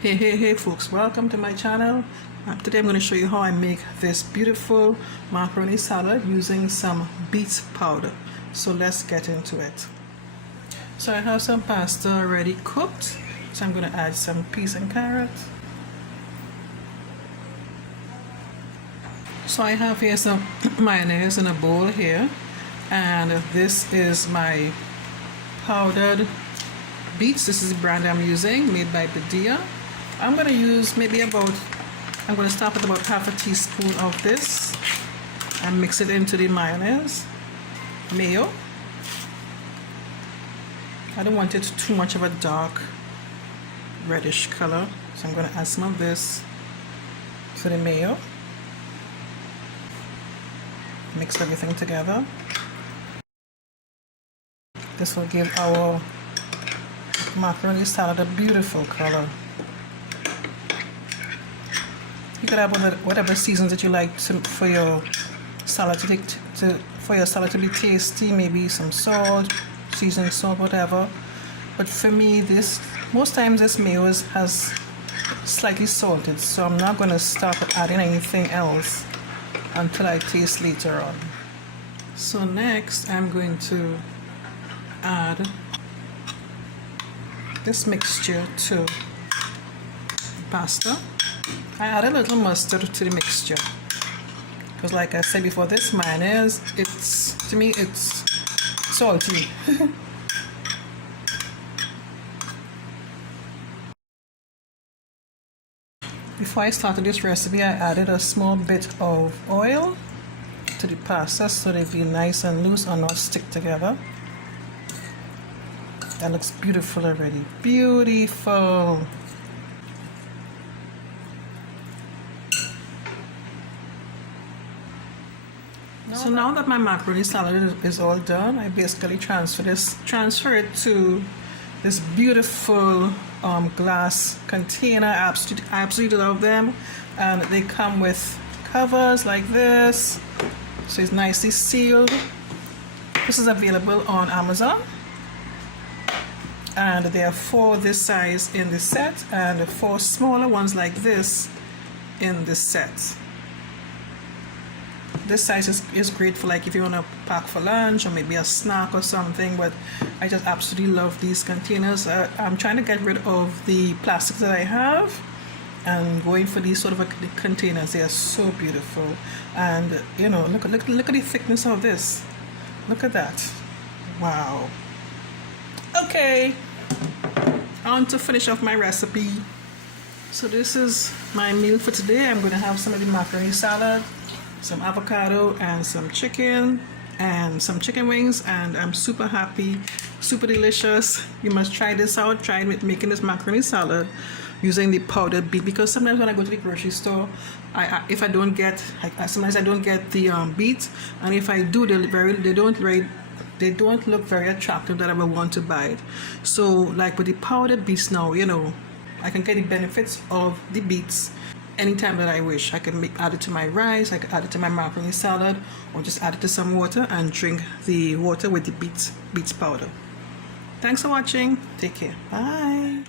Hey folks, welcome to my channel. Today I'm going to show you how I make this beautiful macaroni salad using some beets powder. So let's get into it. So I have some pasta already cooked, so I'm going to add some peas and carrots. So I have here some mayonnaise in a bowl here, and this is my powdered beets. This is the brand I'm using, made by Bento. I'm going to use I'm going to start with about half a teaspoon of this and mix it into the mayonnaise. Mayo. I don't want it too much of a dark reddish color, so I'm going to add some of this to the mayo. Mix everything together. This will give our macaroni salad a beautiful color. You could have whatever seasons that you like for your salad to be tasty. Maybe some salt, seasoning salt, whatever. But for me, most times this mayo has slightly salted, so I'm not going to start adding anything else until I taste later on. So next, I'm going to add this mixture to pasta. I add a little mustard to the mixture because, like I said before, this mayonnaise, to me it's salty. Before I started this recipe, I added a small bit of oil to the pasta so they be nice and loose and not stick together. That looks beautiful already. Beautiful. So now that my macaroni salad is all done, I basically transfer it to this beautiful glass container. I absolutely love them, and they come with covers like this, so it's nicely sealed. This is available on Amazon, and there are 4 this size in the set and 4 smaller ones like this in this set. This size is great for, like, if you want to pack for lunch or maybe a snack or something, but I just absolutely love these containers. I'm trying to get rid of the plastics that I have and going for these sort of containers. They are so beautiful, and you know, look at the thickness of this. Look at that. Wow. Okay, on to finish off my recipe. So this is my meal for today. I'm going to have some of the macaroni salad, some avocado, and some chicken and some chicken wings, and I'm super happy, super delicious. You must try this out. Try making this macaroni salad using the powdered beet, because sometimes when I go to the grocery store, sometimes I don't get the beets, and if I do, they don't look very attractive that I would want to buy it. So like with the powdered beets now, you know, I can get the benefits of the beets anytime that I wish. I can add it to my rice, I can add it to my macaroni salad, or just add it to some water and drink the water with the beets powder. Thanks for watching. Take care. Bye.